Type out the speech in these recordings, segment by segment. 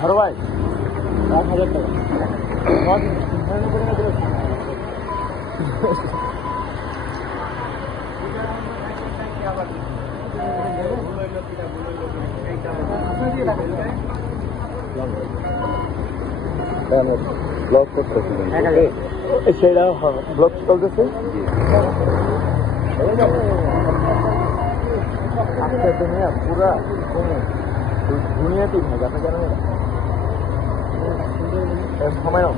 ধরো ভাই 8,000 টাকা ব্লগ করতেছি সেটা ব্লগ চলতেছে। আজকের দুনিয়া পুরা দুনিয়াতেই ভাই, আপনি জানেন সময় নাও।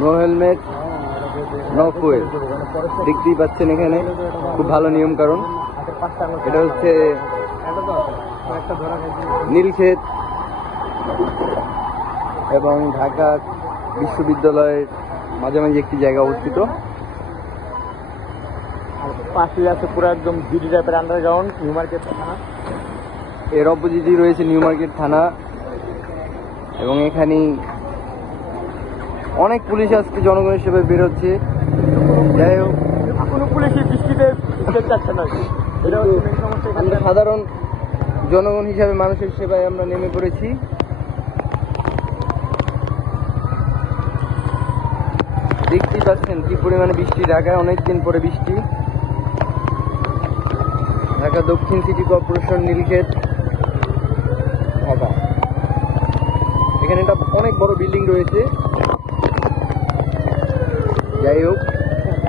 নো হেলমেট নো ফুয়েল, দেখতেই পাচ্ছেন এখানে খুব ভালো নিয়ম কারণ। এটা হচ্ছে নীলক্ষেত এবং ঢাকা বিশ্ববিদ্যালয়ের মাঝামাঝি একটি জায়গা অবস্থিত। পাশে আছে পুরো একদম বিডি টাইপের আন্ডারগ্রাউন্ড নিউ মার্কেট থানা। এর অপোজিটই রয়েছে নিউ মার্কেট থানা এবং এখানে অনেক পুলিশ আজকে জনগণের সেবায় বেরোচ্ছে। যাই হোক, কোনো পুলিশের দৃষ্টিতে যাচ্ছে না, এটা হচ্ছে মেন সমস্যা। আমরা সাধারণ জনগণ হিসাবে মানুষের সেবায় আমরা নেমে পড়েছি। দেখতেই পাচ্ছেন কি পরিমাণে বৃষ্টি, ঢাকায় অনেকদিন পরে বৃষ্টি। ঢাকা দক্ষিণ সিটি কর্পোরেশন, নীলক্ষেত, ঢাকা। এখানে একটা অনেক বড় বিল্ডিং রয়েছে। যাই হোক,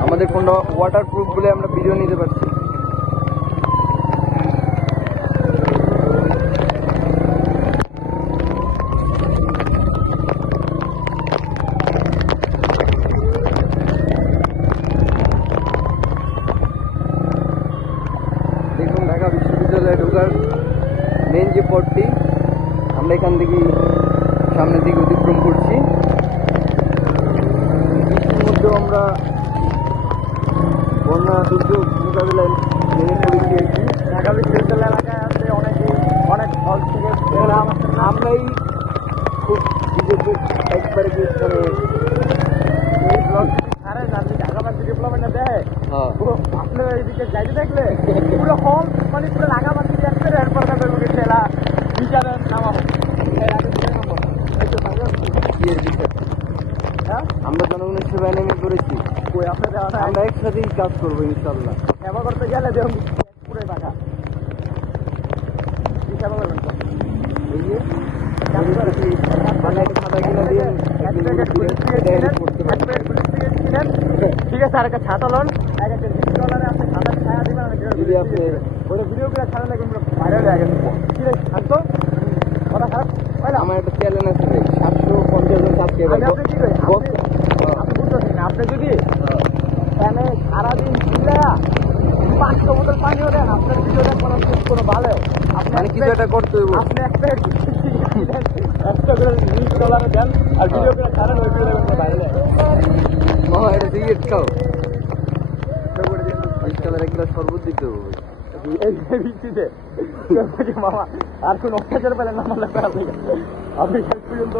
আমাদের ফোনটা ওয়াটারপ্রুফ বলে আমরা ভিডিও নিতে পারছি। দেখুন ঢাকা বিশ্ববিদ্যালয়ে ঢোকার মেন যে পথটি, আমরা এখান থেকে সামনের দিকে অতিক্রম করছি। বৃষ্টির মধ্যেও আমরা বন্যা দুর্যোগ মোকাবিলায় নেমে পড়েছি আর কি। ঢাকা বিশ্ববিদ্যালয় এলাকায় আছে অনেক হল থেকে আমরাই খুব বিজেপির একবারে করে এই ব্লগ আরে আপনি ঢাকা বাসী ডিপ্লোমেন্টটা দেয় পুরো আপনার এইদিকে যাইতে দেখলে পুরো হল মানে পুরো ঢাকা বাসী যাচ্ছে, এরপর তাদের মধ্যে খেলা বিচারে নামাবো আমরা জনগণের সেবায় নেমে পড়েছি। ওই আপনাদের আমরা একসাথেই কাজ করবো ইনশাল্লাহ। সেবা করতে গেলে দেখুন পুরো টাকা কি সেবা করবেন তো খাতা কিনা দিয়ে ঠিক আছে, আর একটা ছাতা লোন $20 আছে, ছাতা ছায়া দিবেন যদি আপনি ওটা ভিডিও করে ছাড়া লাগবে ভাইরাল হয়ে গেছে। ঠিক আছে, থাকতো কথা খারাপ হয়। আমার একটা চ্যালেঞ্জ আছে, 750 জন সাবস্ক্রাইবার। আপনি কি করেন আপনি বুঝতেছেন না, আপনি যদি এখানে সারাদিন চিল্লায়া 500 বোতল পানিও দেন, আপনার ভিডিওটা কোনো ভালো মানে কিছু একটা করতে হইব। আপনি একটা করে $20 দেন আর ভিডিও করে ছাড়েন, ওই ভিডিও ভাইরাল হয়। এটা সিগারেট খাও, $20 একটা শরবত দিতে হবে এই ভিত্তিতে মামা আর কোন অত্যাচার পেলেন না, আপনি শেষ পর্যন্ত